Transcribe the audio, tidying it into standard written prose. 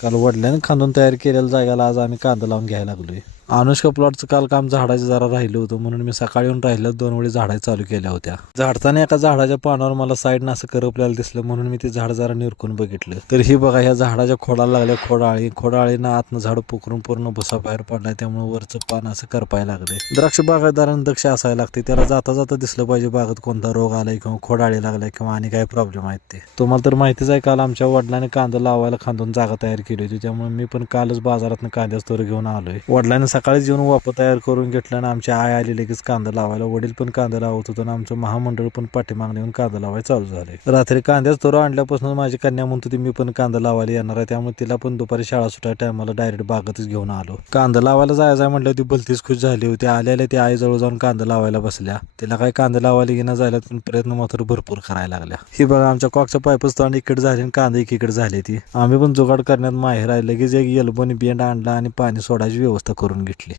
काल वडिलांनी खांदून तयार केलेल्या जागेला आज आम्ही कांदा लावून घ्यायला लागलोय. अनुष्का प्लॉटचं काल काम झाडाचं जरा राहिलं होतं म्हणून मी सकाळी येऊन राहिलं 2 वेळी झाडा चालू केल्या होत्या. झाडताना एका झाडाच्या पानावर मला साईडनं असं करपल्याला दिसलं म्हणून मी ते झाड जरा निरकून बघितलं. तर ही बघा ह्या झाडाच्या खोडाला लागल्या खोडाळीनं आतनं झाड पोखरून पूर्ण भुसा बाहेर पडलाय, त्यामुळे वरचं पान असं करपायला लागले. द्राक्ष बागायतदारांना दक्ष असायला लागते, त्याला जाता जाता दिसलं पाहिजे बागेत कोणता रोग आलाय किंवा खोडाळी लागलाय किंवा आणि काय प्रॉब्लेम आहेत ते. तुम्हाला तर माहितीच आहे, काल आमच्या वडिलांनी कांदा लावायला खांदून जागा तयार केली होती, त्यामुळे मी पण कालच बाजारातून कांद्याचं तोर घेऊन आलोय. वडिलांनी सकाळी जेवून वाप तयार करून घेतलं आणि आमची आई आली लगेच कांदा लावायला. वडील पण कांदा लावत होतो आणि आमचं महामंडळ पण पाठीमागणे येऊन कांदा लावायला चालू झाले. रात्री कांद्याच तोर आणल्यापासून माझी कन्या म्हणत होती मी पण कांदा लावायला येणार आहे, त्यामुळे तिला पण दुपारी शाळा सुटायच्या टायमाला डायरेक्ट बागेतच घेऊन आलो. कांदा लावायला जायचं म्हटलं ती भलतीच खुश झाली होती. आल्याला ती आईजवळ जाऊन कांदा लावायला बसल्या. तिला काय कांदा लावायला घेणं झाल्या, पण प्रयत्न मात्र भरपूर करायला लागल्या. ही बघा आमच्या कॉकच्या पाईपच तोंड इकडे झाले आणि कांदा एकीकडे झाली. ती आम्ही पण जुगाड करण्यात माहेर आहे. लगेच एक एल्बोनी बेंड आणला आणि पाणी सोडायची व्यवस्था करून घेतली.